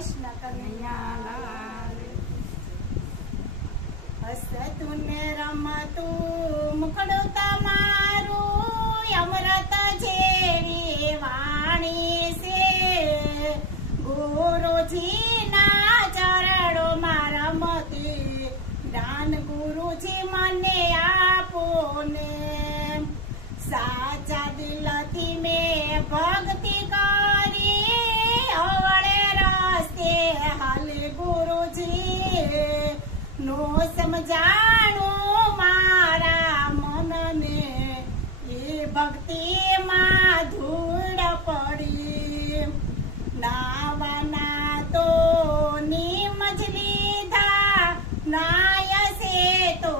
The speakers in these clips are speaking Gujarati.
કૃષ્ણ કનૈયાલાલ. હસતું ને રમતું મુખડું તમારું અમૃત જેવી વાણી છે. ગુરુજીના ચરણોમાં રમતી દાન ગુરુજી મને આપો ને. સાચા દિલથી મેં ભક્તિ કરી અવળે રસ્તે હાલે ગુરુજી નો સમજાણું મારા મનને એ ભક્તિમાં ધૂળ પડી. નાવાના તો નિમજ લીધા નાય છે તો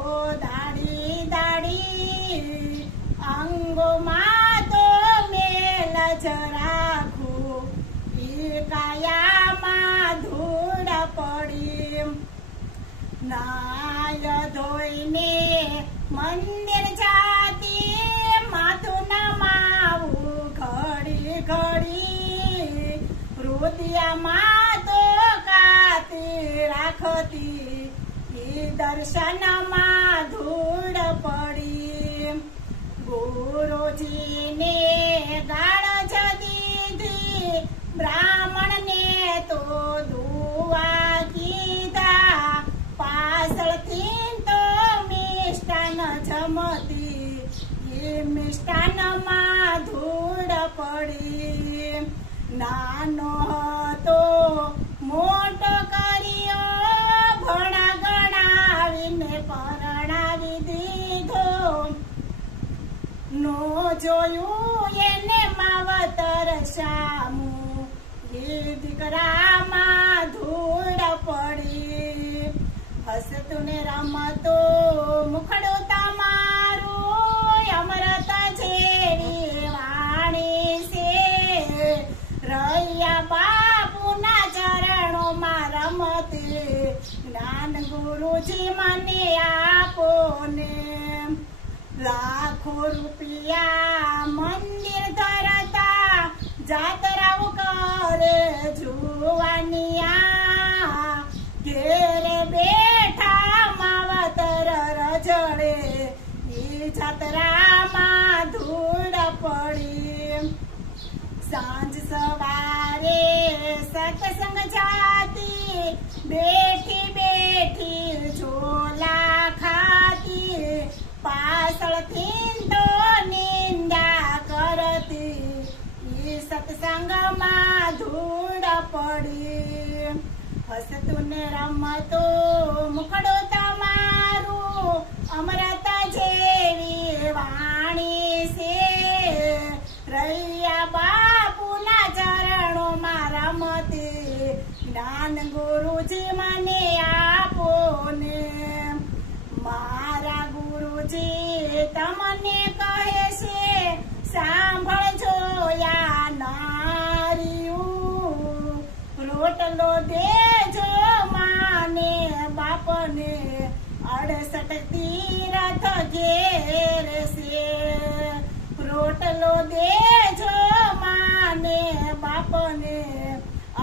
દાડી દાડી અંગોમાં તો મેલ જ રાખું એ કાયામાં ધૂળ પડી. નાય ધોઈને મંદિર જાતી માથું નમાવું ઘડી ઘડી હૃદયમાં તો કાતી રાખતી એ દર્શનમાં ધૂળ પડી. ગુરુજીને ગાળ જ દીધી બ્રાહ્મણને તો દુઆ કીધા. પાછળથી તો મિષ્ટાન જમતી એ મિષ્ટાનમાં ધૂળ પડી. નાનો હતો મોટો કર્યો ભણા ગણાવીને પરણાવી દીધો. નો જોયું એને માવતર શામું એ દીકરામાં ધૂળ પડી. હસતું ને રમતું મુખડું તમારું અમૃત જેવી વાણી છે. રૈયા બાપુના ચરણોમાં રમતી જ્ઞાન ગુરુજી મને આપો ને. લાખો રૂપિયા મંદિર ધરતા જાતરાઓ કરે જુવાનિયા. ઘેરે બેઠા માવતર રજળે ઈ જાતરામાં ધૂળ પડી. સાંજ સવારે સત્સંગ જાતી બેઠી બેઠી ઝોલા ખાતી. પાછળથી તો નિંદા કરતી ઈ સત્સંગમાં ધૂળ પડી. હસતું ને રમતું મુખડું તમારું અમૃત જેવી વાણી છે. રૈયા બાપુના ચરણોમાં રમતી જ્ઞાન ગુરુજી મને આપો ને. મારા ગુરુજી તમને કહે છે સાંભળજો યા નારીયું. રોટલો દેજો માને બાપને 68 તીરથ ઘેર છે. રોટલો દેજો માને બાપને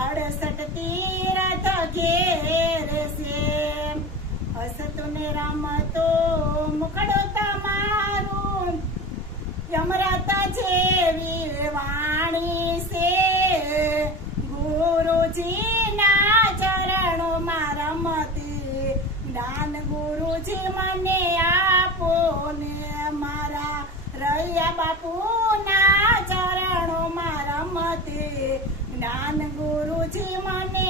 68 તીરથ ઘેર છે. હસતું ને રમતું મુખડું તમારું અમૃત જેવી વાણી છે. ગુરુજીના ચરણોમાં રમતી જ્ઞાન ગુરુજી મને આપો ને. મારા રૈયા બાપુના ચરણોમાં રમતી જ્ઞાન ગુરુજી મને